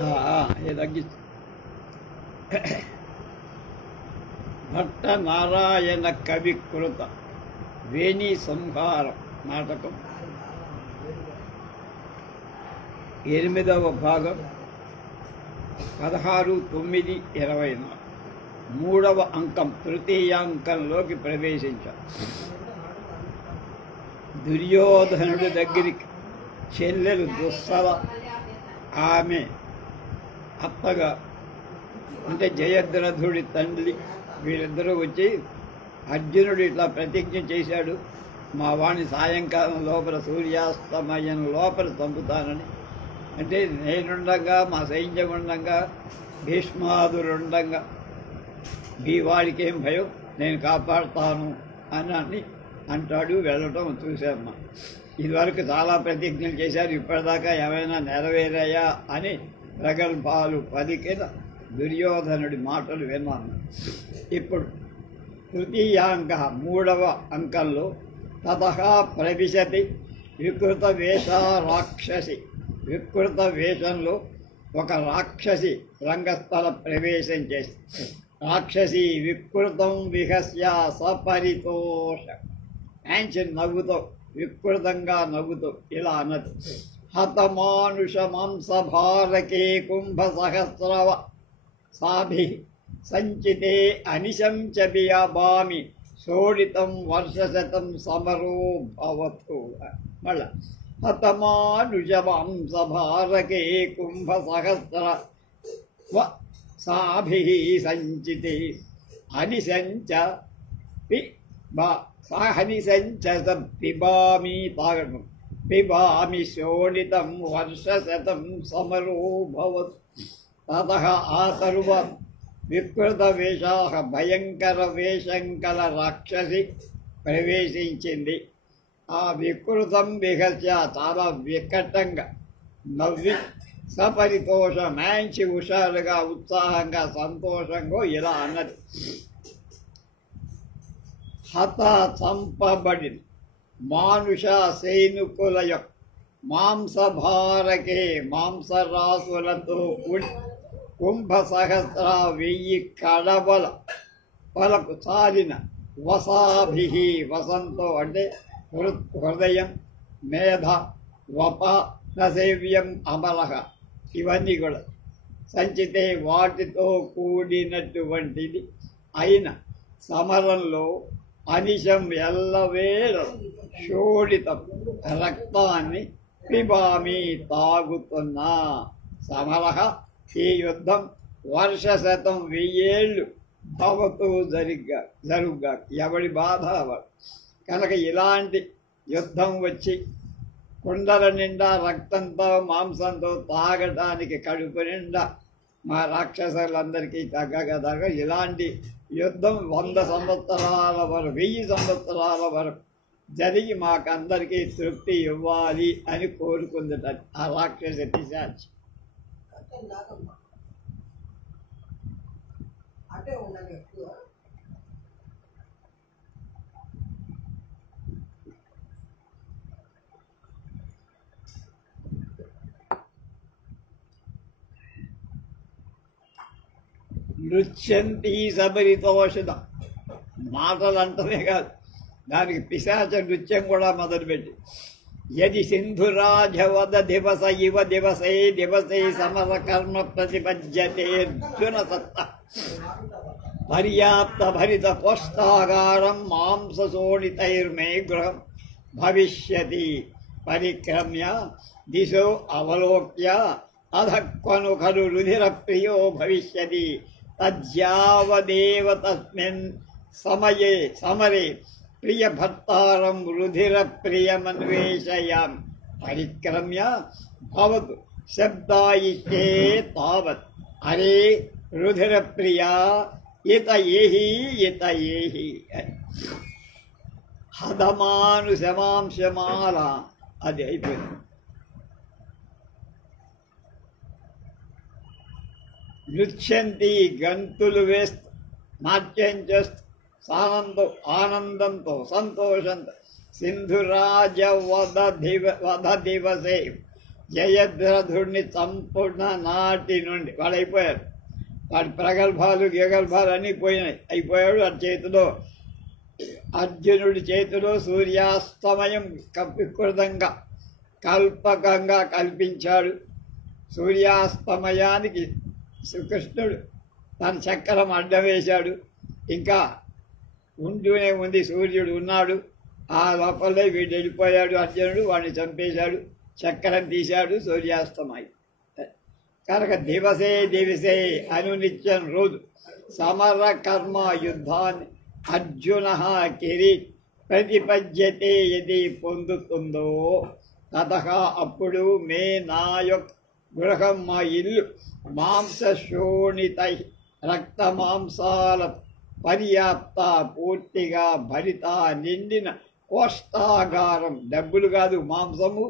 ఇది తగ్గించు. భట్ట నారాయణ కవికృత వేణి సంహారం నాటకం 8వ భాగం 16/9/24 3వ అంకం తృతీయాంకంలోకి ప్రవేశించాం. దుర్యోధనుడి దగ్గరికి చెల్లెలు దుస్సల ఆమె అత్తగా అంటే జయద్రథుడి తండ్రి వీళ్ళిద్దరూ వచ్చి అర్జునుడు ఇట్లా ప్రతిజ్ఞ చేశాడు, మా వాణి సాయంకాలం లోపల సూర్యాస్తమయం లోపల చంపుతానని. అంటే నేనుండగా మా సైన్యం ఉండగా భీష్మాదురుండగా వాడికేం భయం, నేను కాపాడుతాను అని అంటాడు. వెళ్ళటం చూశామ్మా. ఇదివరకు చాలా ప్రతిజ్ఞలు చేశారు, ఇప్పటిదాకా ఏమైనా నెరవేరాయా అని ప్రగల్భాలు పలికిన దుర్యోధనుడి మాటలు విన్నాను. ఇప్పుడు తృతీయాంక 3వ అంకంలో తతః ప్రవిశతి వికృత వేష రాక్షసి. వికృత వేషంలో ఒక రాక్షసి రంగస్థల ప్రవేశం చేసి రాక్షసి వికృతం విహస్య సపరితోష యాంచి నవ్వుతో వికృతంగా నవ్వుతూ ఇలా అన్నది, హతమానుష మాంసభారకే కుంభ సహస్రవ సాభి సంచితే అనిశం చ బియబామి శోడితం వర్షశతం సమరో భవతు. మళ్ళా హతమానుష మాంసభారకే కుంభ సహస్ర సాభి సంచితే అనిశంచ హనిశంచ పిబామి తాగడం పిబామి శోణితం వర్షశతం సమరో భవతు. తతః ఆ తరువాత వికృత వేషాః భయంకర వేషం కల రాక్షసి ప్రవేశించింది. ఆ వికృతం విహస్య చాలా వికటంగా నవ్వి సపరితోష మంచి హుషారుగా ఉత్సాహంగా సంతోషంగా ఇలా అన్నది, హత చంపబడి మానుష సైనికుల యొక్క మాంసభారకే మాంసరాసులతో కూడి కుంభ సహస్ర 1000 కడవల పలకు చాలిన వసాభి వసంతో అంటే హృదయం మేధ వప నసేవ్యం అమలహ ఇవన్నీ కూడా సంచితే వాటితో కూడినటువంటిది అయిన సమరంలో అనిశం ఎల్లవేళ శోడితం రక్తాన్ని పిబామి తాగుతున్నా. సమరహ ఈ యుద్ధం వర్షశతం 1000 ఏళ్ళు భవతు జరుగుగా ఎవడి బాధ కనుక ఇలాంటి యుద్ధం వచ్చి కుండల నిండా రక్తంతో మాంసంతో తాగడానికి కడుపు నిండా మా రాక్షసులందరికీ తగ్గగా ఇలాంటి యుద్ధం 100 సంవత్సరాల వరకు 1000 సంవత్సరాల వరకు జరిగి మాకందరికీ తృప్తి ఇవ్వాలి అని కోరుకుందట ఆ రాక్షస పిశాచి. నృత్యంతి సబరితోషద మాటలు అంటనే కాదు, దానికి పిశాచ నృత్యం కూడా మొదలుపెట్టి యది సింధురాజవద దివస ఇవ దివసే దివసే సమర కర్మ ప్రతిపద్యతే అర్జున సత్త పర్యాప్త భరిత పోష్టాగారం మాంసశోణితైర్మే గృహం భవిష్యతి పరిక్రమ్య దిశో అవలోక్య అధక్వను ఖలు రుధిర ప్రియో భవిష్యతి తద్యావదేవ తస్మిన్ సమరే ప్రియభర్తారం రుధిర ప్రియమన్వేషయాం పరిక్రమ్య భవతు శబ్దాయిష్టే తావత్ అరే రుధిర ప్రియా ఇత ఏహి హదమానుశమాంశమాల అది అయిపోయింది. నృత్యంతి గంతులు వేస్తూ నాట్యం చేస్తూ ఆనందంతో సంతోషంతో సింధురాజ వధ దివసే జయద్రథుడిని చంపున నాటి నుండి వాడు అయిపోయాడు. వాడి ప్రగల్భాలు గగల్భాలు అన్నీ అయిపోయాడు. ఆ చేతిలో అర్జునుడి చేతిలో సూర్యాస్తమయం వికృతంగా కల్పకంగా కల్పించాడు. సూర్యాస్తమయానికి శ్రీకృష్ణుడు తన చక్రం అడ్డం వేశాడు. ఇంకా ఉంటూనే ఉంది, సూర్యుడు ఉన్నాడు. ఆ లోపలే వీడు వెళ్ళిపోయాడు. అర్జునుడు వాడిని చంపేశాడు, చక్రం తీశాడు. సూర్యాస్తమయం కనుక దివసే దివసే అనునిత్యం రోజు సమర కర్మ యుద్ధాన్ని అర్జున కిరి ప్రతిపద్యతే ఏది పొందుతుందో తత అప్పుడు మే నా యొక్క గృహం మా ఇల్లు మాంసశోణితై రక్త మాంసాల పర్యాప్త పూర్తిగా భరిత నిండిన కోష్టాగారం, డబ్బులు కాదు మాంసము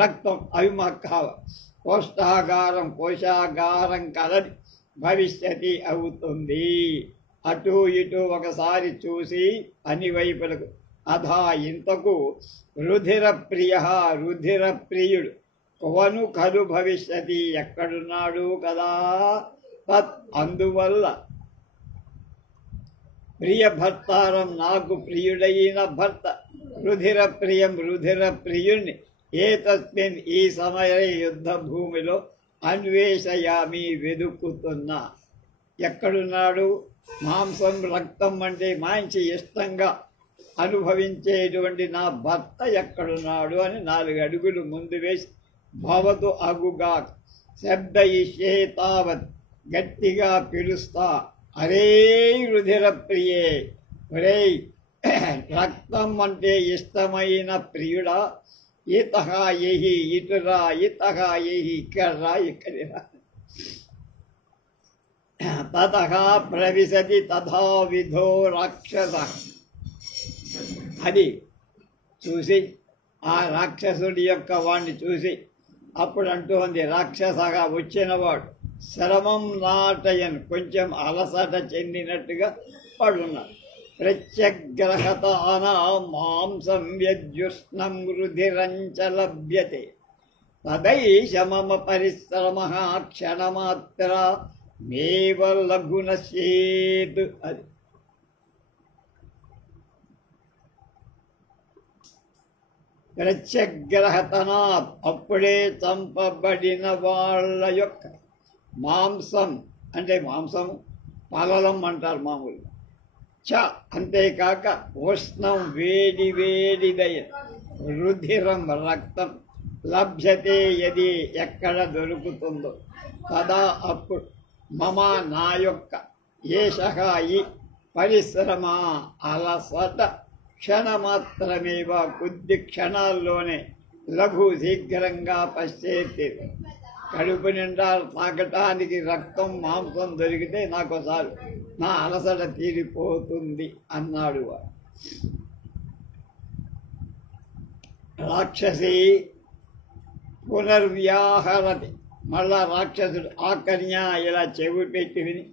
రక్తం అవి మాకు కావాలి. కోష్టాగారం కోశాగారం కలది భవిష్యతి అవుతుంది. అటు ఇటు ఒకసారి చూసి అన్ని వైపులకు అధా ఇంతకు రుధిర ప్రియ రుధిర ప్రియుడు కొవను కలు భవిష్యతి ఎక్కడున్నాడు కదా. తత్ అందువల్ల ప్రియ భర్తారం నాకు ప్రియుడైన భర్త రుధిర ప్రియం రుధిర ప్రియుణ్ణి ఏతస్మిన్ ఈ సమయ యుద్ధ భూమిలో అన్వేషయామి వెదుకుతున్నా. ఎక్కడున్నాడు? మాంసం రక్తం అంటే మంచి ఇష్టంగా అనుభవించేటువంటి నా భర్త ఎక్కడున్నాడు అని 4 అడుగులు ముందు వేసి భవతు అగుగా శబ్దయిష్యే తావత్ గట్టిగా పిలుస్తా. అరే రుధిర ప్రియే, ఒరే రక్తం అంటే ఇష్టమైన ప్రియుడా, ఇతహ ఎహి ఇటురా, ఇతహ ఎహి ఇక్కడరా, ఇక్కడిరా. తతః ప్రవిశతి తథా విధో రాక్షస. అది చూసి ఆ రాక్షసుడి యొక్క వాణ్ణి చూసి అప్పుడు అంటూ ఉంది, రాక్షసగా వచ్చినవాడు శ్రమం నాటయన్ కొంచెం అలసట చెందినట్టుగా పడున్నాడు. ప్రత్యగ్రహతానా మాంసం యజ్జుష్ణం రుధిరంచ లభ్యతే తదైష మమ పరిశ్రమ క్షణమాత్ర మేవ లఘునశ్యేత్. అది ప్రత్యగ్రహతనాత్ అప్పుడే చంపబడిన వాళ్ళ యొక్క మాంసం అంటే మాంసము పలలం అంటారు మామూలుగా. చ అంతేకాక ఉష్ణం వేడి వేడిదయ రుధిరం రక్తం లభ్యతే యది ఎక్కడ దొరుకుతుందో తదా అప్పుడు మమ నా యొక్క ఏషః ఈ పరిశ్రమ అలసట క్షణమాత్రమేవ కొద్ది క్షణాల్లోనే లఘు శీఘ్రంగా పశ్చేతి. కడుపు నిండా తాగటానికి రక్తం మాంసం దొరికితే నాకోసారి నా అలసట తీరిపోతుంది అన్నాడు. రాక్షసి పునర్వ్యాహరతి. మళ్ళా రాక్షసుడు ఆ కన్య ఇలా చెవి పెట్టి విని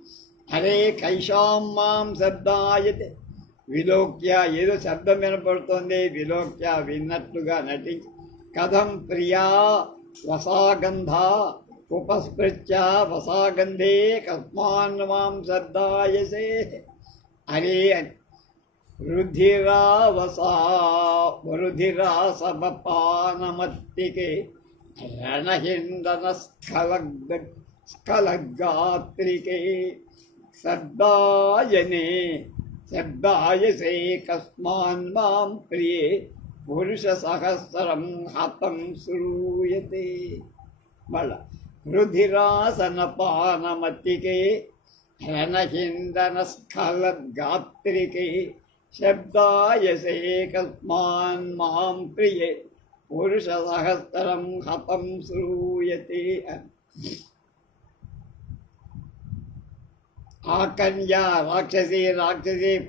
అరే కైషాం మాం శబ్దాయతే విలోక్య, ఏదో శబ్దం వినపడుతోంది, విలోక్య విన్నట్లుగా నటించి కథం ప్రియా వసాగంధ ఉపస్పృత్య వసాగంధే కస్మాన్ మాం శబ్దాయసే. అరే అని రుధిరాసమపానమత్తికే రణహిందన స్ఖలగాత్రికే శబ్దాయనే శబ్దాయసే కస్మాన్ మాం ప్రియే పురుష సహస్రం హతం శ్రూయతే. మళ్ళా రుధిరాసనపానమత్తికే రణహిందన స్ఖలగాత్రికే శబ్దాయసే కస్మాన్ మాం ప్రియే పురుష సహస్రం హతం శ్రూయతే. ఆ కన్య రాక్షసి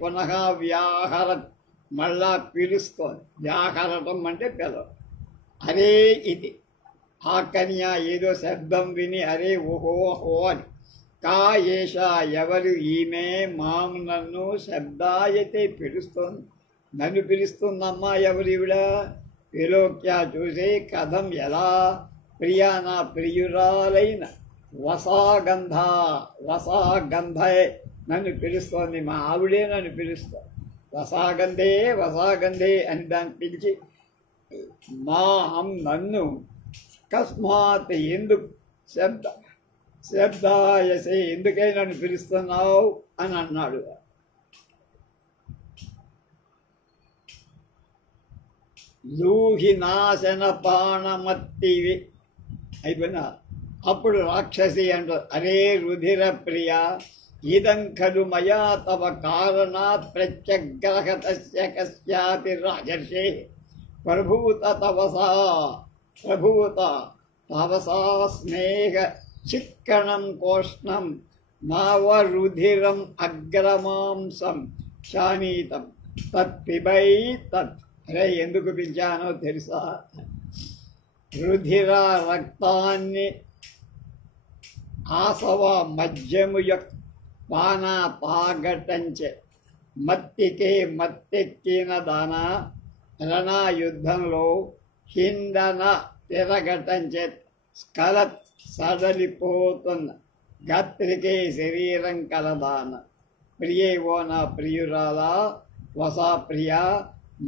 పునః వ్యాహరత్ మళ్ళా పిలుస్తోంది. వ్యాహరటం అంటే పిలవ. అరే ఇది ఆ కన్య ఏదో శబ్దం విని అరే ఓహో ఓహో అని కా ఏష ఎవరు ఈమె మాం నన్ను శబ్దాయతే పిలుస్తోంది, నన్ను పిలుస్తుందమ్మా ఎవరు ఈవిడ విలోక్య చూసి కథం ఎలా ప్రియా నా ప్రియురాలైన వసాగంధే నన్ను పిలుస్తోంది, మా ఆవిడే నన్ను పిలుస్తోంది. వసాగంధే అని దాన్ని పిలిచి మాం నన్ను కస్మాత్ ఎందుకు శబ్దాయసే ఎందుకై నన్ను పిలుస్తున్నావు అని అన్నాడు. లూహి నాశన పాణమత్తివి అయిపోయినా. అప్పుడు రాక్షసి అంటారు, అరే రుధిర ప్రియ ఇదం ఖలు మయా తవ కారణాత్ ప్రత్యగ్రహతస్య కస్యాపి రాజర్షే ప్రభూత తవసా స్నేహ చిక్కణం కోష్ణం నావరుధిరం అగ్రమాంసం శానీతం తత్పిబై తత్. అరే ఎందుకు పిలిచానో తెలుసా? రుధిర రక్తాన్ని ఆసవ మద్యము యొక్క పాన తాగటంచే మత్తెక్కిన దాన రణయుద్ధంలో హిందన తిరగటంచే స్కలత్ సడలిపోతున్న గత్రికే శరీరం కలదాన. ప్రియేవో నా ప్రియురాలా వసా ప్రియా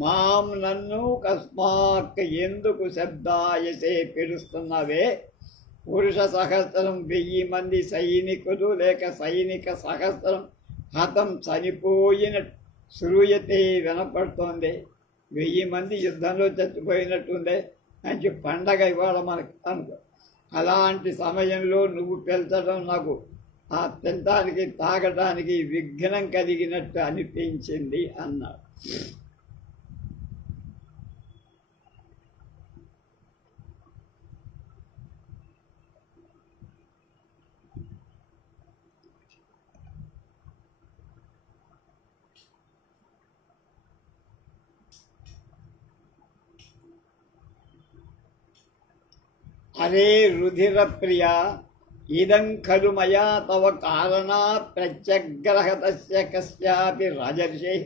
మాం నన్ను కస్మాక్ ఎందుకు శబ్దాయసే పిలుస్తున్నవే? పురుష సహస్రం 1000 మంది సైనికులు లేక సైనిక సహస్రం హతం చనిపోయిన శ్రూయతే వినపడుతోంది. 1000 మంది యుద్ధంలో చచ్చిపోయినట్టుందే మంచి పండగ ఇవాళ మనకి అనుకో. అలాంటి సమయంలో నువ్వు పెంచడం నాకు ఆ తినటానికి తాగటానికి విఘ్నం కలిగినట్టు అనిపించింది అన్నాడు. అరే రుధిర ప్రియ ఇదం ఖలు మయా తవ కారణాత్ ప్రత్యగ్రహతస్య కస్యాపి రాజర్షే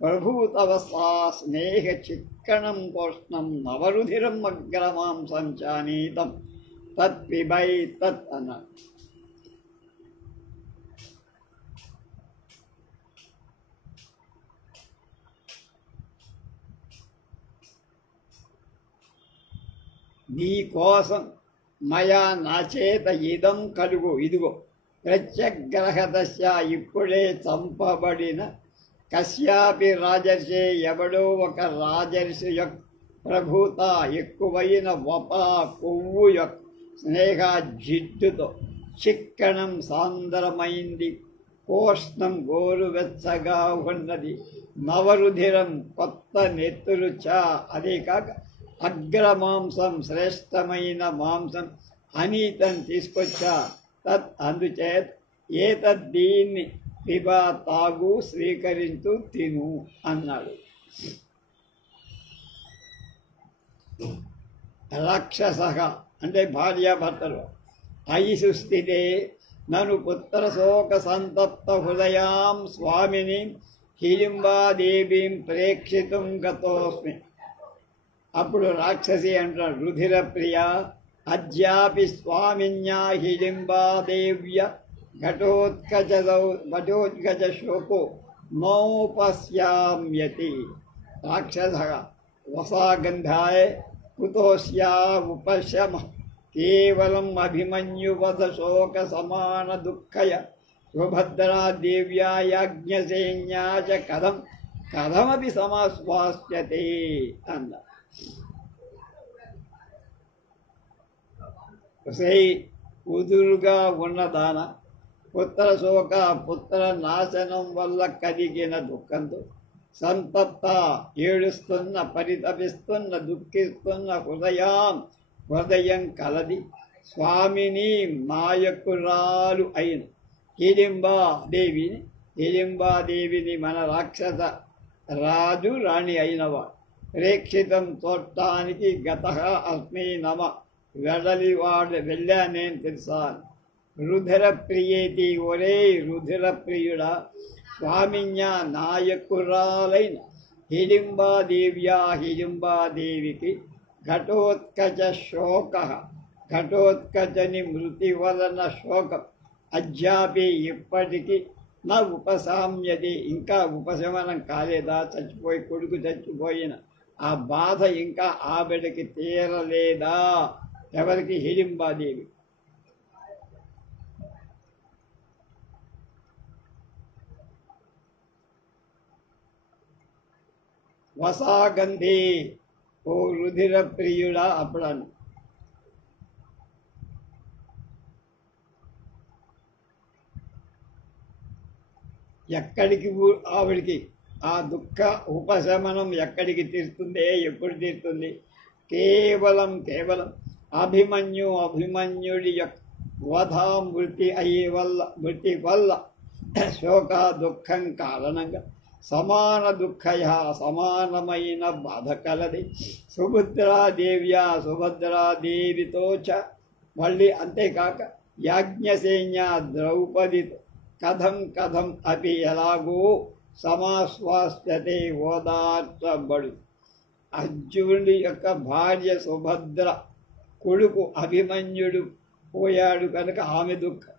ప్రభూతవసా స్నేహ చిక్కణం కోష్ణం నవరుధిరం అగ్రమాంసం చానీతం తత్పిబై తత్ అన్నాడు. నీ కోసం మయా నా చేత ఇదం కలుగు ఇదిగో ప్రత్యగ్రహదశ ఇప్పుడే చంపబడిన కశ్యాపి రాజర్షి ఎవడో ఒక రాజర్షి యొక్క ప్రభూత ఎక్కువైన కొవ్వు యొక్క స్నేహ జిడ్డుతో చిక్కణం సాంద్రమైంది కోష్ణం గోరువెచ్చగా ఉన్నది నవరుధిరం కొత్త నెత్తురు అదే కాక అగ్రమాంసం శ్రేష్టమైన మాంసం అనీతం తీసుకొచ్చా తత్ అందుచేత ఏతద్ దీన్ని పిబా తాగు స్వీకరించు తిను అన్నాడు. రాక్షస అంటే భార్యాభర్తలు ఐసు స్థితే నను పుత్ర శోక సంతప్త హృదయాం స్వామిని హిడింబాదేవీం ప్రేక్షితుం గతోస్మి. అప్పుడు రాక్షసి అంటాడు, రుధిర ప్రియ అద్యాపి స్వామిన్యా హిడింబాదేవ్య ఘటోత్కజ శోకో నోపశ్యామ్యతి. రాక్షస వసాగంధాయ కుతోస్యా ఉపశమ కేవలం అభిమన్యువధ శోక సమాన దుఃఖయ సుభద్రా దేవ్యాజ్ఞసేన్యా చ కథమపి సమాస్వాస్యతే అన్న. కుదురుగా ఉన్నదాన పుత్ర శోక పుత్ర నాశనం వల్ల కలిగిన దుఃఖంతో సంతప్త ఏడుస్తున్న పరితపిస్తున్న దుఃఖిస్తున్న హృదయం కలది స్వామిని నాయకురాలు అయిన హిడింబాదేవిని మన రాక్షస రాజు రాణి అయినవా ప్రేక్షితం చూడటానికి గత అస్మి నమ వెళ్ళానేం తెలుసా. రుధిర ప్రియేతి ఒరే రుధిర ప్రియుడా స్వామిన్య నాయకురాలైన హిడింబాదేవ్యా హిడింబాదేవికి ఘటోత్కచ శోక ఘటోత్కచని మృతి వలన శోకం అద్యాపి ఇప్పటికీ నా ఉపశామ్యది ఇంకా ఉపశమనం కాలేదా కొడుకు చచ్చిపోయిన ఆ బాధ ఇంకా ఆవిడకి తీరలేదా ఎవరికి హిడింబాదేవి వసాగంధి ఓ రుధిర ప్రియుడా అప్పుడను ఎక్కడికి ఆవిడికి ఆ దుఃఖ ఉపశమనం ఎక్కడికి తీరుతుంది ఎప్పుడు తీరుతుంది కేవలం అభిమన్యుడి యొక్క వధా మృతి వల్ల శోక దుఃఖం కారణంగా సమాన దుఃఖయ సమానమైన బాధ కలది సుభద్రాదేవితో చ మళ్ళీ అంతేకాక యాజ్ఞసేన్య ద్రౌపదితో కథం అపి ఎలాగో సమాశ్వాస్యతే ఓదార్చబడు అర్జునుడి యొక్క భార్య సుభద్ర కొడుకు అభిమన్యుడు పోయాడు కనుక ఆమె దుఃఖం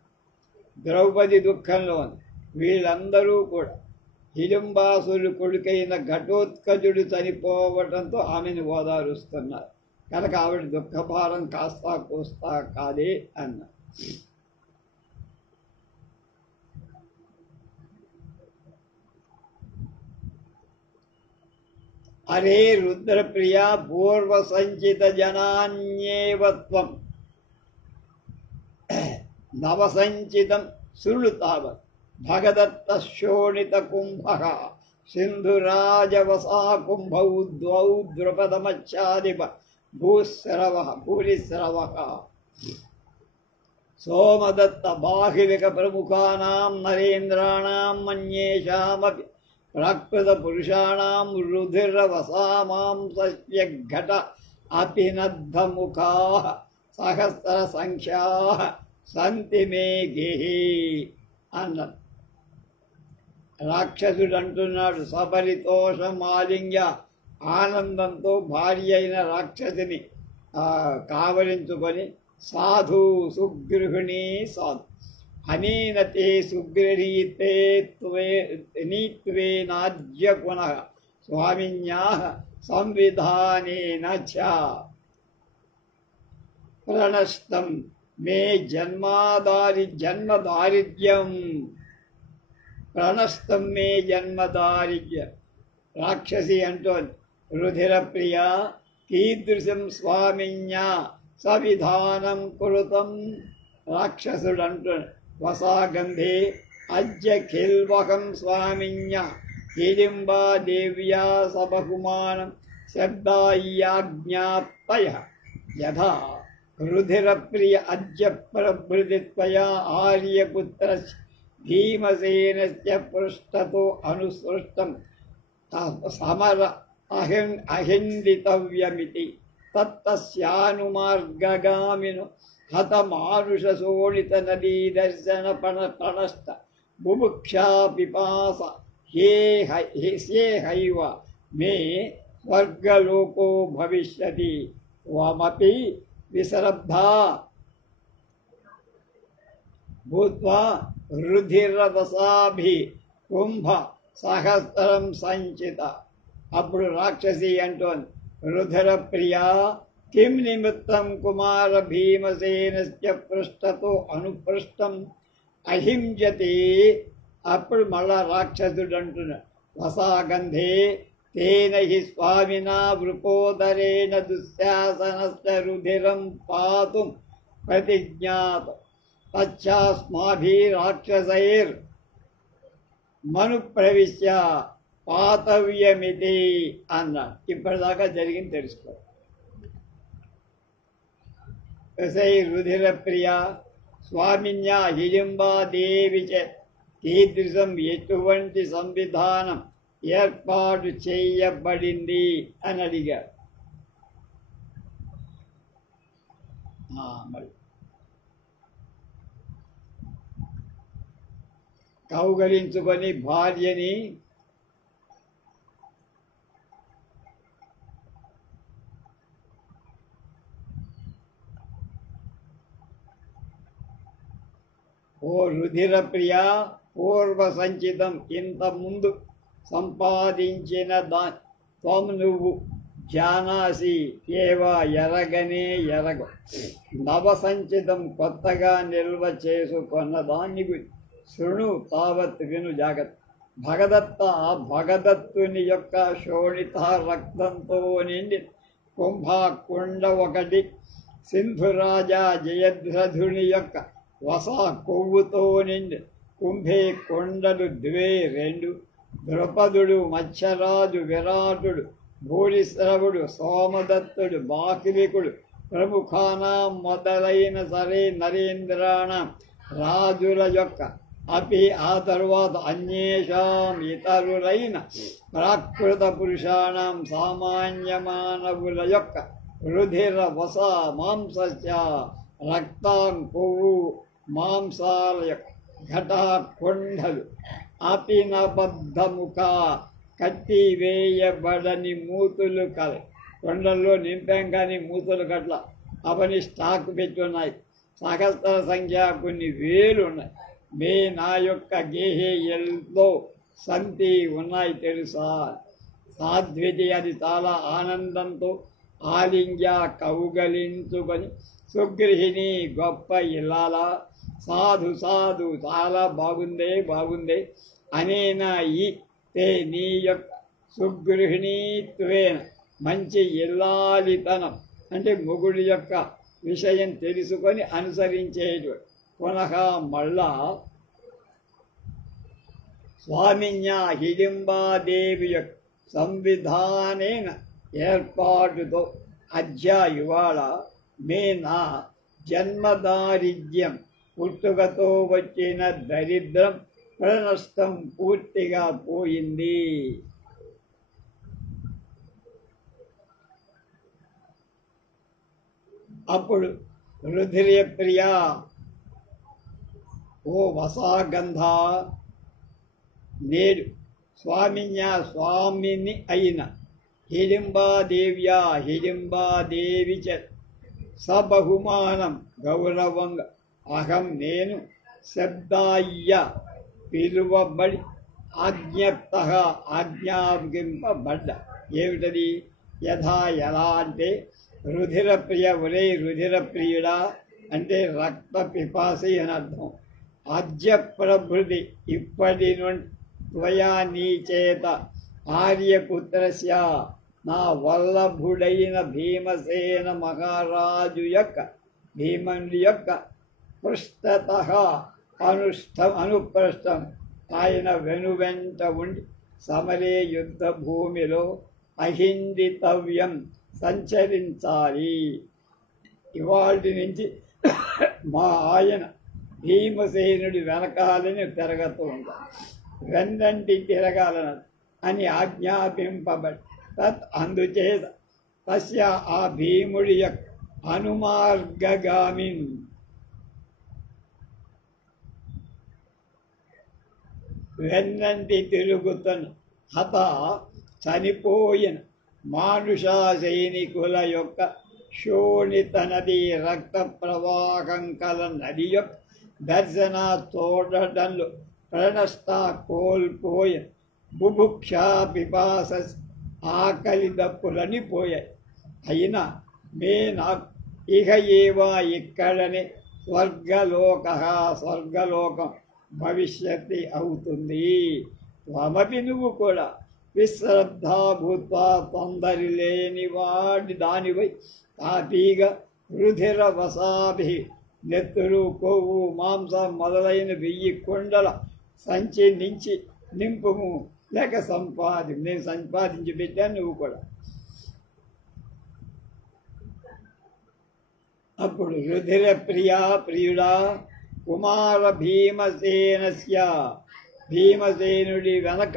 ద్రౌపది దుఃఖంలో వీళ్ళందరూ కూడా హిడింబాసుడు కొడుకైన ఘటోత్కచుడు చనిపోవడంతో ఆమెను ఓదారుస్తున్నారు కనుక ఆవిడ దుఃఖభారం కాస్తా కోస్తా కాదే అన్నారు అరే రుద్రప్రియ పూర్వ సంచిత జనాన్యేవత్వం నవసంచితం శృణుతావత్ భగదత్త శోణిత కుంభ సింధురాజవసా కుంభౌ ద్వౌ ద్రుపదమచ్చాదిప భూరిశ్రవ సోమదత్త బాహిలిక ప్రముఖానాం నరేంద్రాణం మన్యేషామపి ప్రాకృత పురుషాణం రుధిరవసామాంసస్య ఘట అపినద్ధముఖాః సహస్ర సంఖ్యాః సంతి మే గేహి అన్నారు రాక్షసుడు అంటున్నాడు సపరితోషమాలింగ్య ఆనందంతో భార్య అయిన రాక్షసిని కావలించుకొని సాధు సుగృహిణి సాధు అనేనతే సుగృహీతేత్వేనాద్య పునః స్వామిన్యాః సంవిధానేన చ ప్రణష్టం మే జన్మదారిద్ర్యం ప్రణష్టం మే జన్మదారిద్ర్యం రాక్షసి అంటోంది రుధిర ప్రియ కీదృశం స్వామిన్యా సవిధానం కృతం రాక్షసుడు అంటున్నాడు వసాగంధే అద్య ఖిల్వహం స్వామిన్య హిడింబాదేవ్యా సబహుమానం శబ్దాయ్యాజ్ఞాపయ యథా రుధిరప్రియ అద్య ప్రభృతి త్వయా ఆర్యపుత్రస్య భీమసేనస్య పృష్ఠతో అనుసృష్టం సమర అహిందితవ్యమితి తత్తస్యానుమార్గగామిను హతమారుషశోణిత నదీ దర్శన ప్రణష్ట బుభుక్షా పిపాస హైవ మే స్వర్గలోకో భవిష్యతి త్వమపి విసరబ్ధా భూత్వా రుధిరవసాభి కుంభ సహస్రం సంచిత అప్పుడు రాక్షసి అంటోంది రుధిర ప్రియా కిం నిమిత్తం కుమార భీమసేనస్య పృష్ఠతో అనుపృష్టం అహింజతి అప్పుడు మళ్ళా రాక్షసుడు అంటున్నాడు వసాగంధే తేన హి స్వామినా వృకోదరేణ దుశ్శాసనస్య రుధిరం పాతుం ప్రతిజ్ఞాత తచ్చాస్మాభిరాక్షసైర్ మను ప్రవిశ్య పాతవ్యమితి అన్నాడు ఇప్పటిదాకా జరిగింది తెలుసుకో రుధిర ప్రియ స్వామిన్యా హిడింబాదేవి కీదృశం ఎటువంటి సంవిధానం ఏర్పాటు చేయబడింది అని అడిగారు మరి కౌగలించుకొని భార్యని ఓ రుధిర ప్రియ, పూర్వ సంచితం ఇంత ముందు సంపాదించిన త్వం నువ్వు జానాసి ఏవా ఎరగనే ఎరగ. నవ సంచితం కొత్తగా నిల్వ చేసుకున్న దాన్ని శృణు తావత్ విను జాగ్రత్త. భగదత్తుని యొక్క శోణిత రక్తంతో నిండి కుంభకుండ ఒకటి, సింధురాజా జయద్రథుని యొక్క వసా కొవ్వుతో నిండి కుంభే కొండలు రెండు, ద్రుపదుడు, మత్స్యరాజు, విరాటుడు, భూరిశ్రవుడు, సోమదత్తుడు, బాకిలికుడు, ప్రముఖానా మొదలైన సరే నరేంద్రాణ రాజుల యొక్క అపి ఆ తరువాత అన్యేషాం ఇతరులైన ప్రాకృత పురుషాణం సామాన్య మానవుల యొక్క రుధిర వస మాంస రక్తం కొవ్వు మాంసాల యొక్క ఘట కొండలు అపినబద్ధముఖ కట్టి వేయబడని మూతులు కల కొండల్లో నింపాం కానీ మూతులు కట్ల అవని స్టాక్ పెట్టున్నాయి. సహస్ర సంఖ్య కొన్ని వేలు ఉన్నాయి. మే నా యొక్క గేహేయల్లో సంతి ఉన్నాయి తెలుసా. సాధ్వితి అది చాలా ఆనందంతో ఆలింగ్య కౌగలించుకొని సుగృహిణి గొప్ప ఇల్లాల సాధు సాధు చాలా బాగుందే అనేనా ఈ తే నీ యొక్క సుగృహిణీత్వేన మంచి ఇల్లాలితనం అంటే మొగుడి యొక్క విషయం తెలుసుకొని అనుసరించేటువంటి పునః మళ్ళా స్వామిన్యా హిడింబాదేవి యొక్క సంవిధానేన ఏర్పాటుతో అధ్య ఇవాళ మే నా జన్మదారిద్ర్యం పుట్టుకతో వచ్చిన దరిద్రం ప్రనష్టం పూర్తిగా పోయింది. అప్పుడు రుధిర ప్రియ, ఓ వసాగంధ, నేడు స్వామిన్యా స్వామిని అయిన హిడింబాదేవ్యా హిడింబాదేవి చ సబహుమానం గౌరవంగా అహం నేను శబ్దాయ్య పిలువబడి ఆజ్ఞప్త ఆజ్ఞాపింపబడ్డ. ఏమిటది? యథా ఎలా అంటే రుధిర ప్రియ, ఒరే రుధిర ప్రియుడా అంటే రక్త పిపాసి అని అర్థం. అద్య ప్రభృతి ఇప్పటి నుండి త్వయా నీ చేత ఆర్యపుత్రస్య నా వల్లభుడైన భీమసేన మహారాజు యొక్క భీమనుడి యొక్క పృష్ఠత అనుపృష్టం ఆయన వెనువెంట ఉండి సమరే యుద్ధ భూమిలో అహిందితవ్యం సంచరించాలి. ఇవాటి నుంచి మా ఆయన భీమసేనుడి వెనకాలని తిరగతూ ఉంటాం, వెన్నంటి తిరగాలను అని ఆజ్ఞాపింపబడి తత్ అందుచేత తస్య ఆ భీముడి యొక్క అనుమార్గగామిన్ వెన్నంటి తిరుగుతున్న హత చనిపోయిన మానుషా సైనికుల యొక్క శోణిత నది రక్త ప్రవాహం కల నది యొక్క దర్శన చూడటంలో ప్రణష్ట కోల్పోయిన బుభుక్షా పిపాస ఆకలి దప్పులని పోయాయి. అయినా మే నాకు ఇహ ఏవా ఇక్కడనే స్వర్గలోకం భవిష్యత్తు అవుతుంది. త్వమపి నువ్వు కూడా విశ్రద్ధా భూత్వా తొందరి లేని వాడి దానివై తాపీగా రుధిర వసాభి నెత్తురు కొవ్వు మాంసం మొదలైన 1000 కొండల సంచి నుంచి నింపుము లేక నేను సంపాదించి పెట్టాను నువ్వు కూడా. అప్పుడు రుధిర ప్రియుడా కుమార భీమసేనస్య భీమసేనుడి వెనక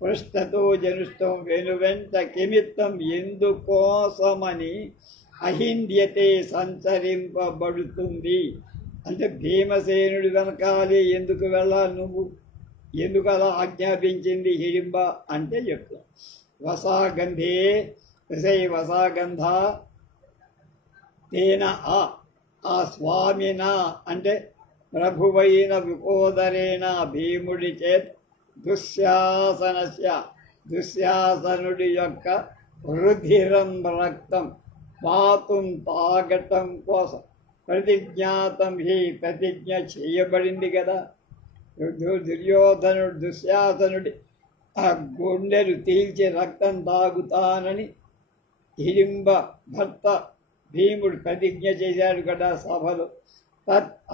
పృష్ఠతో జనుష్టం వెనువెంట కిమిత్తం ఎందుకోసమని అహింద్యతే సంచరింపబడుతుంది. అంటే భీమసేనుడి వెనకాలే ఎందుకు వెళ్ళాలి నువ్వు, ఎందుకు అలా ఆజ్ఞాపించింది హిడింబ అంటే చెప్తాం. వసాగంధే వసాగంధ తేన ఆ స్వామిన అంటే ప్రభువైన విపోదరేణ భీముడి చేత్ దుశ్శాసనుడి యొక్క రుధిరం రక్తం పాతుం తాగటం కోసం ప్రతిజ్ఞాతం ప్రతిజ్ఞ చేయబడింది కదా. దుశ్శాసనుడి ఆ గుండెలు తీల్చి రక్తం తాగుతానని హిడింబ భర్త భీముడు ప్రతిజ్ఞ చేశాడు కదా సభలో.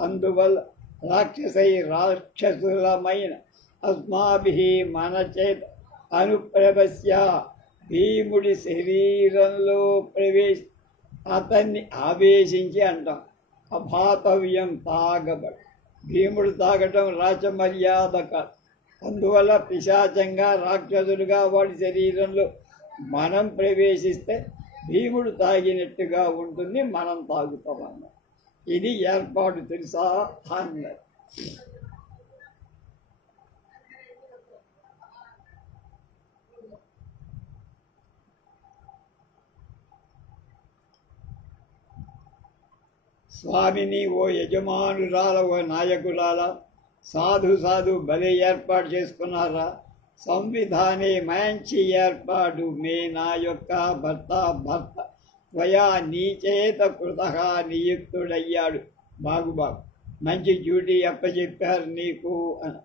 అందువల్ల రాక్షసులమైన అస్మాభిః మన చేత అనుప్రవశ్య భీముడి శరీరంలో అతన్ని ఆవేశించి అంటాం. అభాతవ్యం తాగబడి భీముడు తాగటం రాచమర్యాద కాదు. అందువల్ల పిశాచంగా రాక్షసులుగా వాడి శరీరంలో మనం ప్రవేశిస్తే భీముడు తాగినట్టుగా ఉంటుంది, మనం తాగుతామన్న. ఇది ఏర్పాటు తెలుసా అన్నారు. స్వామిని ఓ యజమానురాల ఓ నాయకురాల సాధు భలే ఏర్పాటు చేసుకున్నారా. సంవిధానే మంచి ఏర్పాటు మే నా యొక్క భర్త త్వయా నీచేత కృతగా నియుక్తుడయ్యాడు. బాగు మంచి డ్యూటీ అప్పచెప్పారు నీకు అని.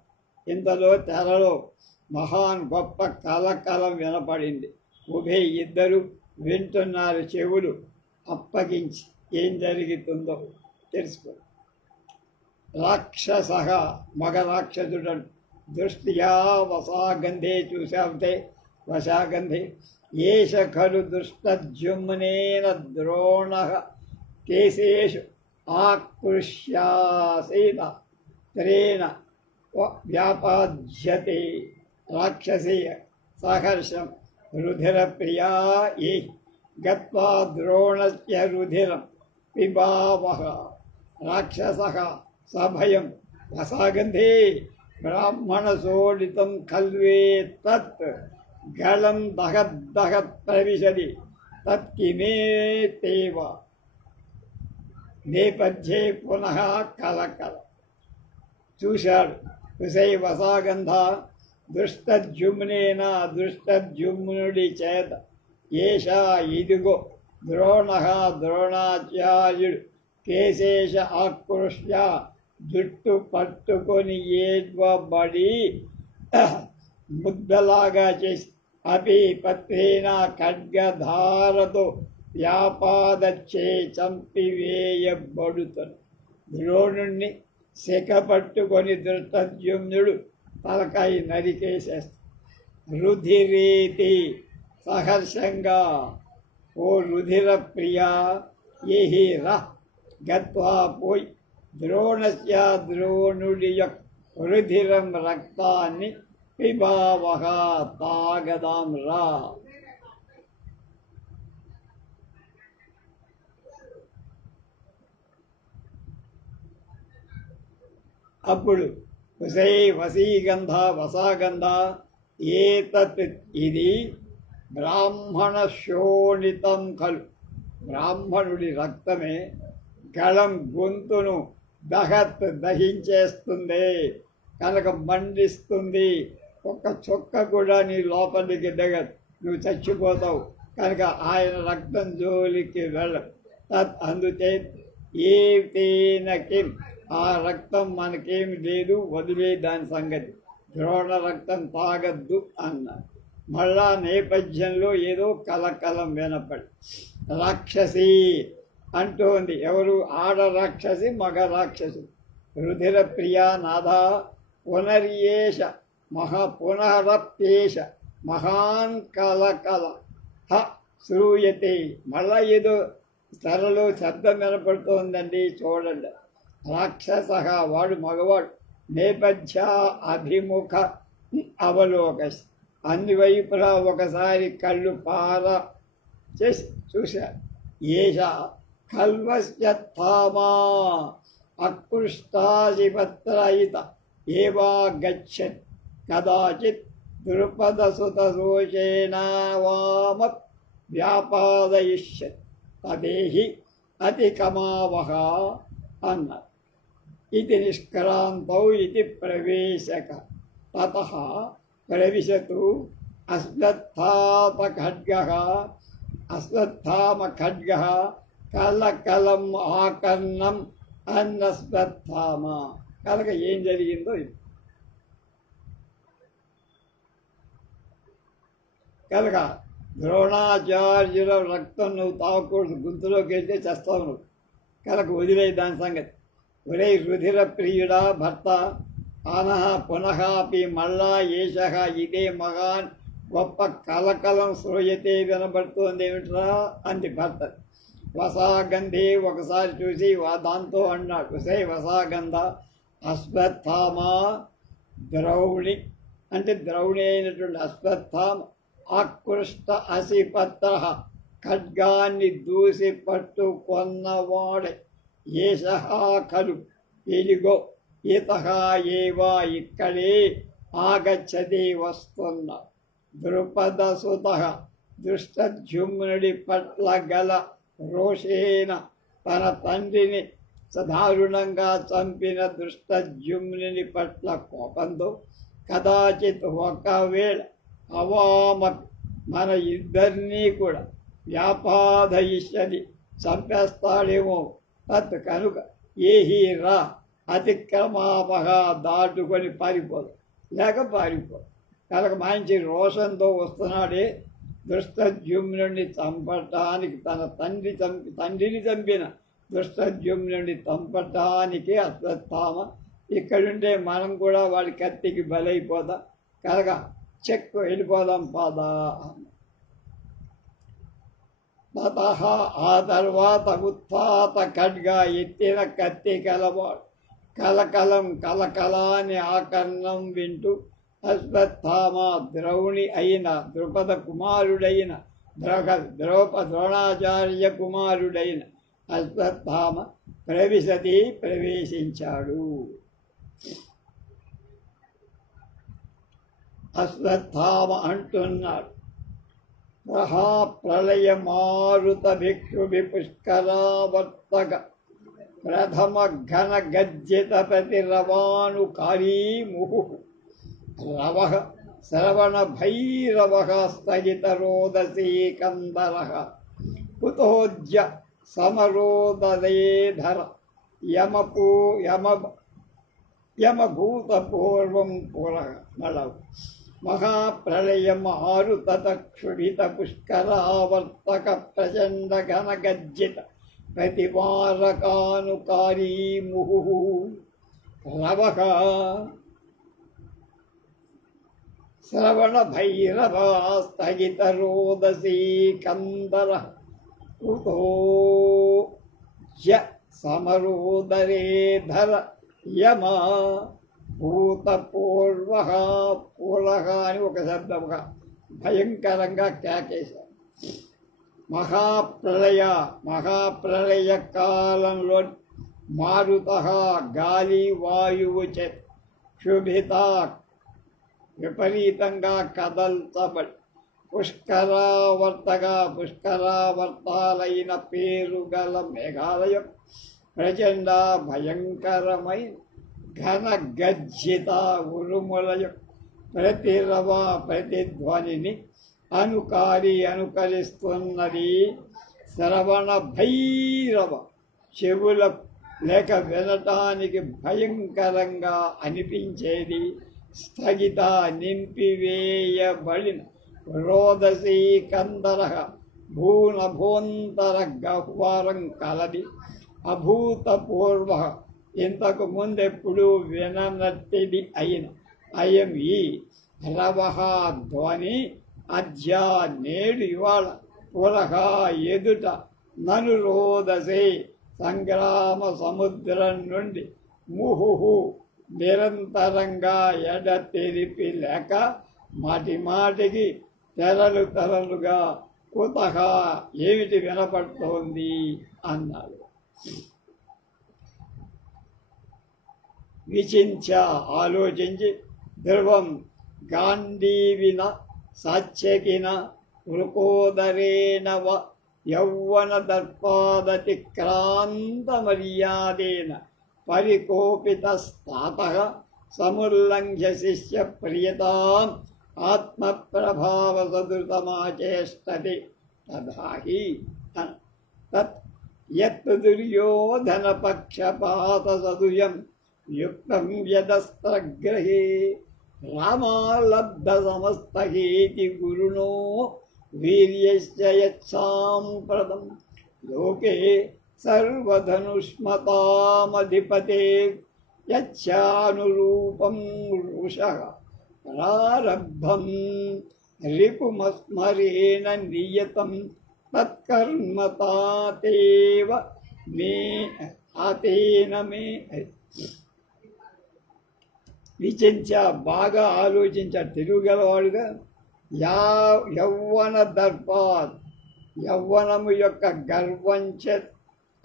ఇంతలో తెరలో మహాన్ గొప్ప కలకలం వినపడింది. ఉభయ ఇద్దరు వింటున్నారు, చెవులు అప్పగించి ఏం జరుగుతుందో తెలుసుకో. రాక్షస మగ రాక్షసుడను దృష్ట్యా వసాగంధే చూసావుతే వశాగంధే ఏష ఖలు దుష్టజుమ్నేన ద్రోణ కేశేషు ఆకృష్యాసీత త్రేణ వ్యాపాజ్యతే రాక్షసీయ సహర్షం రుధిరప్రియా ఏ గత్వా ద్రోణస్య రుధిరం పిబావః రాక్షసః సభయం వసాగంధే బ్రాహ్మణసోడితం ఖల్వేత్తత్ గళం దహద్దహత్ ప్రవిశది తత్కిమేతేవ నేపథ్యే పునః కలకల. చూశాడు విషయ వసాగంధ దుష్టజుమ్నేన దుష్టజుమ్నుడి చేత ఏషా ఇదిగో ద్రోణ ద్రోణాచార్యుడు కేశేష ఆకృష్య జుట్టు పట్టుకొని ఏడ్వబడి ముద్దలాగా చేసి అపి పత్రేణ ఖడ్గధారతో వ్యాపాదచ్చే చంపివేయబడుతాడు. ద్రోణుణ్ణి శిఖ పట్టుకొని ధృష్టద్యుమ్నుడు తలకాయ నరికేసేస్తాడు. రుధిరేతి సహర్షంగా ఓ రుధిర ప్రియా ఏహి రా గత్వా పోయి ద్రోణస్య ద్రోణుడి యొక్క రుధిరం రక్తాన్ని పిబావః తాగదాం రా. అప్పుడు వసాగంధ ఏతత్ ఇది బ్రాహ్మణ శోణితం ఖలు బ్రాహ్మణుడి రక్తమే గళం గొంతును దహించేస్తుంది కనుక మండిస్తుంది. ఒక్క చుక్క కూడా నీ లోపలికి దిగదు, నువ్వు చచ్చిపోతావు. కనుక ఆయన రక్తం జోలికి వెళ్ళ అందుతే ఏతేనకిం ఆ రక్తం మనకేమి లేదు, వదిలే దాని సంగతి. ద్రోణ రక్తం తాగద్దు అన్నారు. మళ్ళా నేపథ్యంలో ఏదో కలకలం వినపడి రాక్షసి అంటోంది. ఎవరు? ఆడ రాక్షసి, మగ రాక్షసి. రుధిర ప్రియా నాథ పునర్యేష పునరప్యేష మహాన్ కలకల శ్రూయతే. మళ్ళా ఏదో స్థలలో శబ్దం వినపడుతోందండి, చూడండి. రాక్షస వాడు మగవాడు. నేపథ్య అభిముఖ అవలోకస్ అన్ని వైపులా ఒకసారి కళ్ళు పార చేసి చూశారు. ఏష కల్వస్యత్థామా అకృష్టాధిపత్రయిత ఏవా గచ్చత్ కదాచిత్ ద్రుపదసుతరోషేణావామ వ్యాపాదయిష్యత్ తదేహి అతికమావహ అన్నారు. इति निष्क्रान्तौ इति प्रवेशक ततः प्रविशतु अश्वत्थामखड्गः కలకలం ఆకర్ణం అన్నశ్వత్థామ. కనుక ఏం జరిగిందో కనుక ద్రోణాచార్యుల రక్తం నువ్వు తాగకూడదు, గొంతులోకి వెళ్తే చేస్తావు నువ్వు. కనుక వదిలే దాని సంగతి. ఒరే రుధిర ప్రియుడా భర్త, ఆనహ పునఃపి మళ్ళా ఏష ఇదే మహాన్ గొప్ప కలకలం శ్రూయతే వినబడుతోంది ఏమిట్రా అంది భర్త. వసాగంధి ఒకసారి చూసి దాంతో అన్నాడు, వసే వసాగంధ అశ్వత్థామ ద్రౌణి అంటే ద్రౌణి అయినటువంటి అశ్వత్థామ ఆకృష్ట అసిపత్ర ఖడ్గాన్ని దూసి పట్టుకొన్నవాడే ఏష ఖలు ఇదిగో ఇత ఏవా ఇక్కడే ఆగచ్చది వస్తున్న ద్రుపద సుత దుష్టజుమ్నుడి పట్ల గల రోషేన తన తండ్రిని సదారుణంగా చంపిన దుష్టజుమ్నుని పట్ల కోపంతో కదాచిత్ ఒకవేళ అవామ మన ఇద్దరినీ కూడా వ్యాపాదయిష్యది చంపేస్తాడేమో. తత్ కనుక ఏహి రా అతిక్రమాపహ దాటుకొని పారిపోదు, లేక పారిపోదు. కనుక మంచి రోషంతో వస్తున్నాడే దుష్టజుమ్నుడిని చంపటానికి, తన తండ్రిని చంపిన దుష్టజుమ్నుడిని చంపటానికి అశ్వత్థామ ఇక్కడుంటే మనం కూడా వాడి కత్తికి బలైపోదాం. కనుక చెక్కు వెళ్ళిపోదాం పాదా. తతః ఆ తర్వాత ఉత్థాత ఖడ్గా ఎత్తిన కత్తి కలవాడు కలకలం కలకలాని ఆకర్ణం వింటూ అశ్వత్థామ ద్రౌణి అయిన ద్రుపద కుమారుడైన ద్రోణాచార్య కుమారుడైన అశ్వత్థామ ప్రవేశించాడు. అశ్వత్థామ అంటున్నాడు, ప్రళయ మారుత భిక్షుభి పుష్కరావర్తక ప్రథమ ఘన గజ్జిత ప్రతి రవాణుకారీ ముహు రవ శ్రవణ భైరవ స్థగిత రోదసీ కందర కుతోజ్య సమరోదయేధర యమభూతపూర్వం పురః మళవు మహాప్రళయం ఆరుతక్షుభిత పుష్కరావర్తక ప్రచండ ఘన గజ్జిత ప్రతివారకానుకారీ ముహు రవ శ్రవణ భైరవ స్థగిత రోదసీ కందర కుతో సమరోదరేధర యమ భూతపూర్వ పూలహ అని ఒక శబ్దముగా భయంకరంగా కేకేశారు. మహాప్రళయ కాలంలో మారుత గాలి వాయువు చే క్షుభిత విపరీతంగా కదల్చబడి పుష్కరావర్తాలైన పేరుగల మేఘాలయం ప్రచండ భయంకరమైన ఘన గజ్జిత ఉరుములయం ప్రతిధ్వనిని అనుకరిస్తున్నది. శ్రవణ భైరవ చెవులకు లేక వినటానికి భయంకరంగా అనిపించేది. స్థగిత నింపివేయబడిన రోదసీ కందర భూనభోంతర గహ్వరం కలది. అభూతపూర్వ ఇంతకు ముందెప్పుడు విననట్టిది అయిన అయం ఈ రవహ ధ్వని అద్య నేడు ఇవాళ పురహ ఎదుట నను రోదసే సంగ్రామ సముద్రం నుండి ముహు నిరంతరంగా ఎడతెరిపి లేక మాటి మాటికి తెరలుగా కుతహ ఏమిటి వినపడుతోంది అన్నాడు. విచించ ఆలోచించి ధ్రువం గాంధీవిన సాత్యకిన వృకోదరేణ యౌవన దర్పాదతిక్రాంత మర్యాదేన పరికోపితస్తాతః సముల్లంఘ్య శిష్య ప్రియతాం ఆత్మప్రభావసదృతమాచేష్టతి తదాహి తత్ యత్ దుర్యోధనపక్షపాతసదుయం యుక్తం యదస్త్రగ్రహే రామాలబ్ధసమస్తహేతి గురుణో వీర్యస్య యత్సాంప్రదం లోకే సర్వధనుష్మతామధిపతే యచ్చానురూపం రుషః ప్రారబ్ధం రిపుమస్మరేణ నియతం తత్కర్మ తాతేవ మే తాతేన మే. విచించా బాగా ఆలోచించాడు తెలుగుగలవాడుగా. యౌవన దర్పాత్ యౌవనము యొక్క గర్వంచ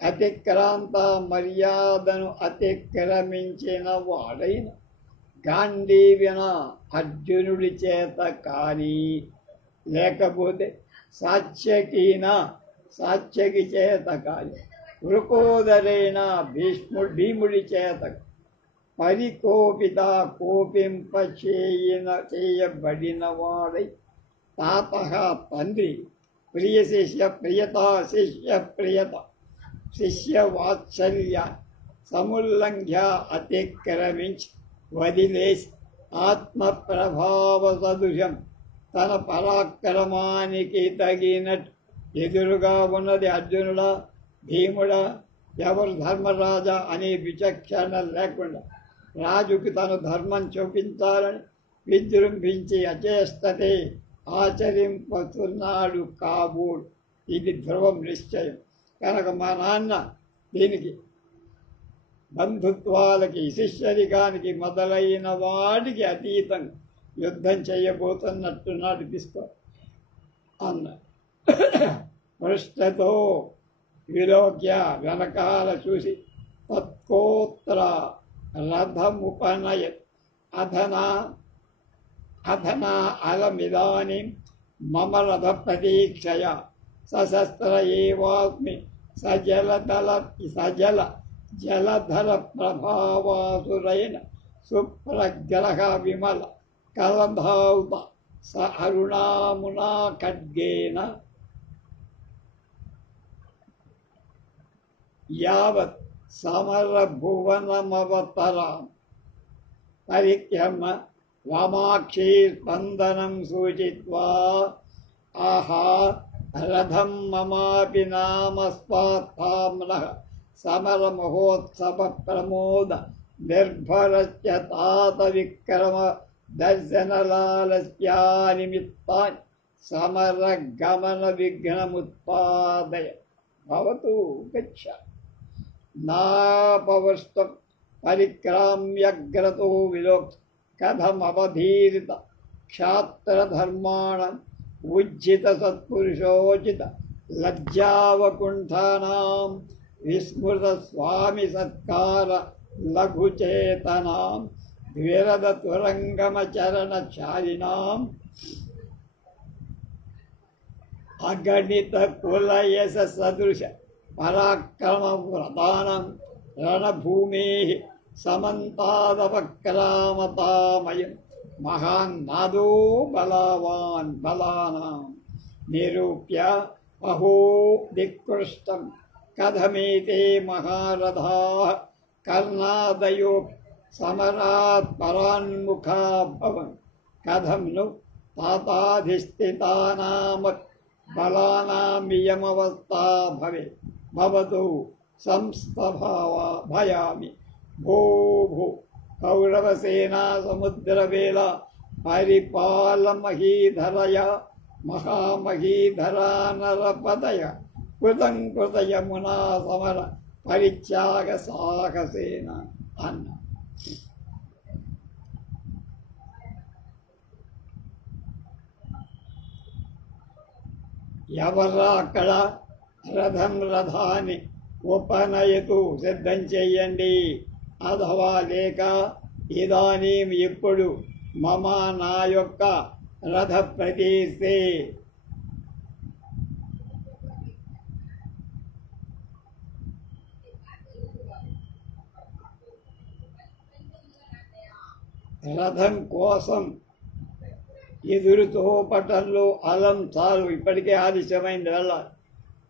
అతిక్రాంత మర్యాదను అతిక్రమించిన వాడైన గాంధీవిన అర్జునుడి చేత కానీ లేకపోతే సాత్యకి చేత కానీ వృకోదరైన భీముడి చేత పరికోపిత కోపింప చేయబడిన వాడై తాతః తండ్రి ప్రియ శిష్య ప్రియత శిష్య వాత్సల్య సముల్లంఘ్య అతిక్రమించి వదిలేసి ఆత్మప్రభావ సదృశం తన పరాక్రమానికి తగినట్టు ఎదురుగా ఉన్నది అర్జునుడా భీముడా ఎవరు ధర్మరాజా అనే విచక్షణ లేకుండా రాజుకి తన ధర్మం చూపించాలని విజృంభించి అచేష్టతే ఆచరింపతున్నాడు కాబోడు. ఇది ధ్రువం నిశ్చయం. కనుక మా నాన్న దీనికి బంధుత్వాలకి శిష్యరికానికి మొదలైన వాటికి అతీతంగా యుద్ధం చేయబోతున్నట్టు నడిపిస్తా అన్న. పృష్ఠతో విలోక్య వెనకాల చూసి తత్కోత్ర రథముపనయ అధనా అలమిదాని మమ రథ ప్రతీక్షయ సశస్త్ర ఏవాస్మి జలధర ప్రభావాసురైన సుప్రగ్రహ విమల కలధావుత స అరుణామునా ఖడ్గేన యావత్ సమరభువనమవతరాం పరిక్రమ వామాక్షీ స్పందనం సూచిత్వా ఆహా రథం మమాపి నామస్వాత్తామ్నః సమర మహోత్సవ ప్రమోద నిర్భరస్య తాత విక్రమ దర్శనలాలస్యా నిమిత్తాని సమర గమన విఘ్నముత్పాదయ భవతు గచ్చ. నాపవస్తం పరిక్రామ్యగ్రతో విలోక్ కథమవధీరిత క్షాత్రధర్మాణం ఉజ్జిత సత్పురుషోచిత లజ్జావకుంఠానాం విస్మృత స్వామి సత్కార లఘుచేతనాం విరద తురంగమచరణచారిణాం అగణిత కులయశ సదృశ పరాక్రమ వ్రతానం రణభూమే సమంతాదపక్రామతామయం మహాన్నాదో బలవాన్ బలానాం నిరూప్య అహో దిక్ృష్టం కథమేతే మహారథాః కర్ణాదయో సమరాత్ పరాన్ముఖా భవన్ కథం ను తాతాధిష్ఠితానామ బలానామియమవస్థా భవతు సంస్థభయామి. భో భో కౌరవసేనా సముద్రవేళ పరిపాలమహీధరయ మహామహీధరా నరపదయ కృతం కృతయమునా సమర పరిత్యాగ సాహసేన అన్న. ఎవరా అక్కడ రథాన్ని ఉపనయతు సిద్ధం చెయ్యండి. అథవా లేక ఇదానీం ఇప్పుడు మమ నా యొక్క రథ ప్రతీస్తే రథం కోసం ఎదురు చూపటంలో అలం చాలు, ఇప్పటికే ఆలస్యమైంది వల్ల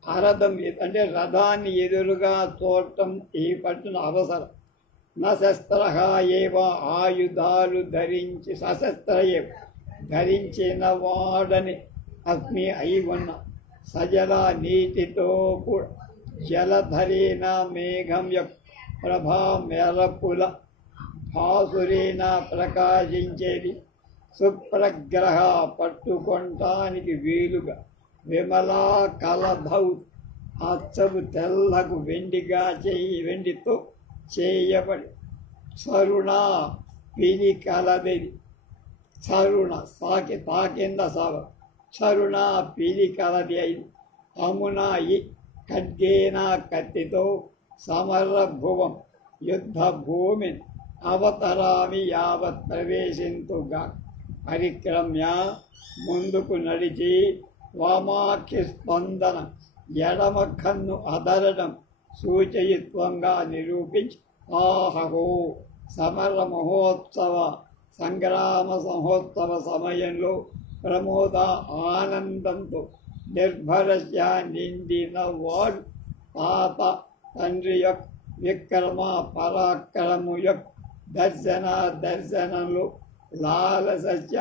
అరథం అంటే రథాన్ని ఎదురుగా చూడటం ఈ పట్టున అవసరం. నశస్త్ర ఏవ ఆయుధాలు ధరించి సశస్త్ర ధరించిన వాడని అగ్ని అయి ఉన్న సజల నీటితో కూడా జలధరేన మేఘం యొక్క ప్రభా మెరపుల భాసురేన ప్రకాశించేది సుప్రగ్రహ పట్టుకొనటానికి వీలుగా విమలా కలధౌ అచ్చవు తెల్లకు వెండితో చేయబడి సరుణ పిలి కలదిది సరుణ తాకింద సవ సరుణ పిలి కలది అయింది అమునాయి ఖడ్గేన కత్తితో సమరభువం యుద్ధ భూమిని అవతరామి యావత్ ప్రవేశింతుగా పరిక్రమ్య ముందుకు నడిచి వామాక్షి స్పందన ఎడమ కన్ను అదరడం సూచయిత్వంగా నిరూపించి ఆహో సమర మహోత్సవ సంగ్రామ మహోత్సవ సమయంలో ప్రమోద ఆనందంతో నిర్భరస్య నిండిన వాడు తాత తండ్రి యొక్క విక్రమ పరాక్రము యొక్క దర్శనంలో లాలసస్య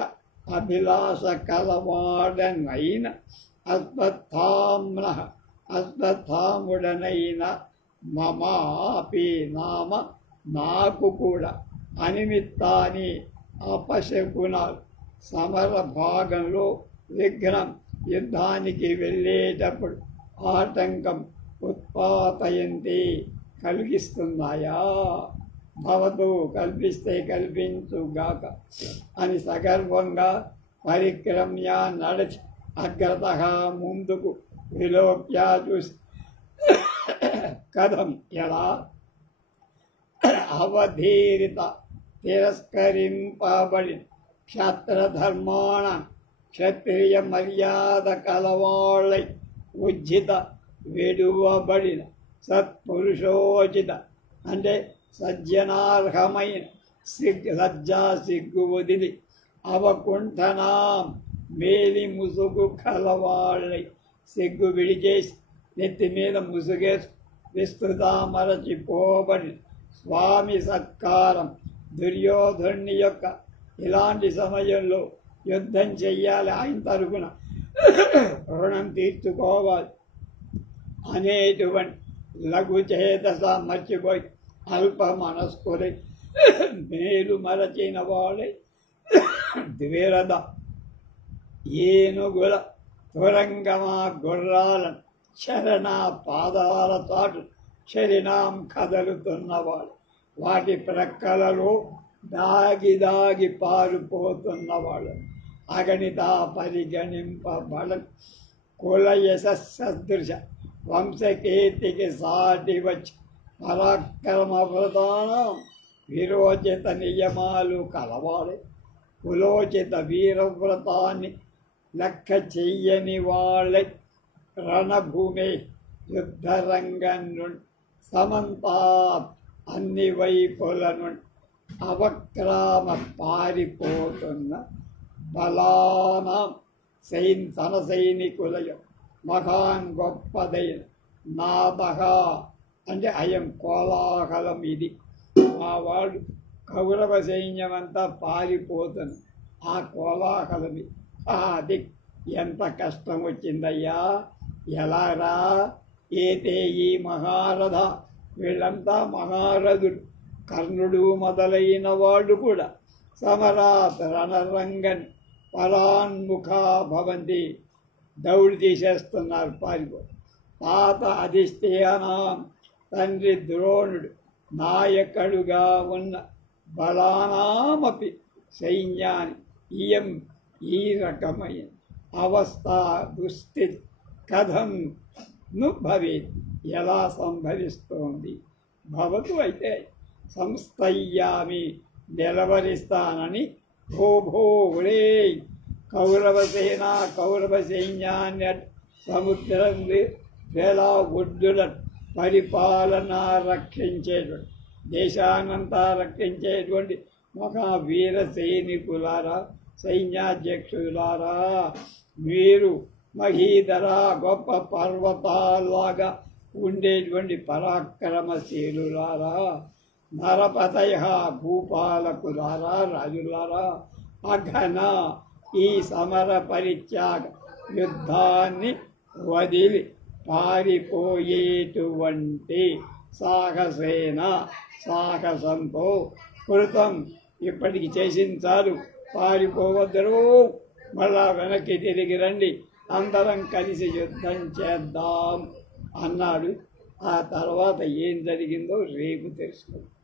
అభిలాష కలవాడనైన అశ్వత్థాముడనైన మమాపి నామ నాకు కూడా అనిమిత్తాని అపశకునాలు సమర భాగంలో విఘ్నం యుద్ధానికి వెళ్ళేటప్పుడు ఆటంకం ఉత్పాతయంతి కలిగిస్తున్నాయా భవతు కల్పిస్తే కల్పించుగాక అని సగర్వంగా పరిక్రమ్య నడిచి అగ్రత ముందుకు విలోక్య చూసి కథం ఎలా అవధీరిత తిరస్కరింపబడి క్షత్రధర్మాణ క్షత్రియ మర్యాద కలవాళ్ళై ఉజ్జిత వెడువబడిన సత్పురుషోచిత అంటే సజ్జనార్హమైన లజ్జా సిగ్గు వదిలి అవకుంఠనాం మేలి ముసుగు కలవాళ్ళై సిగ్గు విడిచేసి నెత్తి మీద ముసుగేసి విస్తృతామరచిపోబడి స్వామి సత్కారం దుర్యోధనుని యొక్క ఇలాంటి సమయంలో యుద్ధం చెయ్యాలి, ఆయన తరపున రుణం తీర్చుకోవాలి అనేటువంటి లఘు చేతస మర్చిపోయి అల్ప మనస్కులై మేలు మరచిన వాడై ద్విరథ ఏనుగుల తురంగమా గుర్రాలను శరణ పాదాల చాటు శరీరం కదలుతున్నవాడు వాటి ప్రక్కలలో దాగి పారిపోతున్నవాడు అగణిత పరిగణింపబడ కుల యశస్సదృశ వంశకీర్తికి సాటి వచ్చి పరాక్రమ ప్రధానం విరోచిత నియమాలు కలవాడే కులోచిత వీరవ్రతాన్ని లెక్క చెయ్యని వాళ్ళే రణభూమి యుద్ధరంగం నుండి సమంతాత్ అన్ని వైపుల నుండి అవక్రామ పారిపోతున్న బలానం తన సైనికుల మహాన్ గొప్పదైన నాదహ అంటే అయం కోలాహలం ఇది మా వాడు కౌరవ సైన్యమంతా పారిపోతుంది ఆ కోలాహలమి అది ఎంత కష్టం వచ్చిందయ్యా ఎలారా ఏతే ఈ మహారథ వీళ్ళంతా మహారథుడు కర్ణుడు మొదలైన వాళ్ళు కూడా సమరాత్ రణరంగన్ పరాన్ముఖా భవంతి దౌడు తీసేస్తున్నారు పారిపో తాత అధిష్ఠానం తండ్రి ద్రోణుడు నాయకుడుగా ఉన్న బలానామపి సైన్యాన్ని ఇయం ఈ రకమైన అవస్థ దుస్థితి కథం ను భవేత్ ఎలా సంభవిస్తోంది భవతు అయితే సంస్థయ్యామి నిలవరిస్తానని భోభోరే కౌరవ సైన్యాన్ని సముద్రం వేలా ఒడ్డుల పరిపాలన రక్షించేటువంటి దేశానంతా రక్షించేటువంటి మహావీర సైనికులారా, సైన్యాధ్యక్షులారా, మీరు మహీధర గొప్ప పర్వతాల్లాగా ఉండేటువంటి పరాక్రమశీలులారా, నరపతయ భూపాలకులారా, రాజులారా, అఘన ఈ సమర పరిత్యాగ యుద్ధాన్ని వదిలి పారిపోయేటువంటి సాహసంతో కృతం ఇప్పటికి చేసింది చాలు, పారిపోవద్దరు, మళ్ళా వెనక్కి తిరిగి రండి, అందరం కలిసి యుద్ధం చేద్దాం అన్నాడు. ఆ తర్వాత ఏం జరిగిందో రేపు తెలుసుకుందాం.